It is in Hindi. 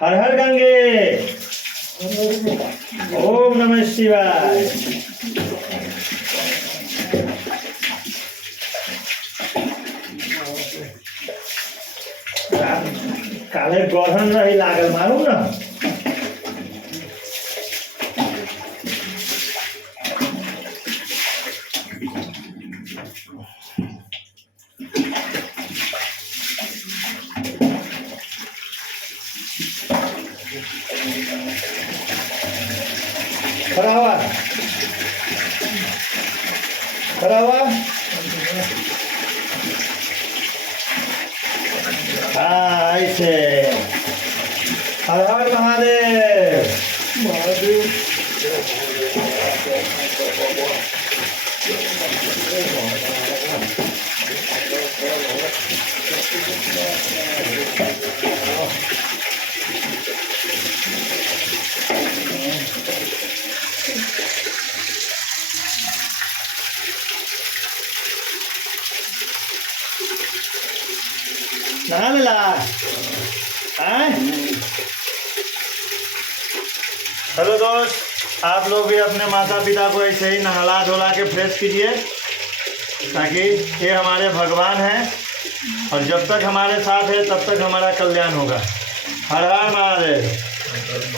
हर हर गंगे। ओम नमः शिवाय। काले गहन रही लागल मालूम ना। खड़ा हुआ, खड़ा हुआ। हाँ ऐसे। हर हर महादेव। महादेव। नहा मिला हेलो दोस्त, आप लोग भी अपने माता पिता को ऐसे ही नहला धुला के फ्रेश कीजिए, ताकि ये हमारे भगवान हैं और जब तक हमारे साथ है तब तक हमारा कल्याण होगा। हर हर महादेव।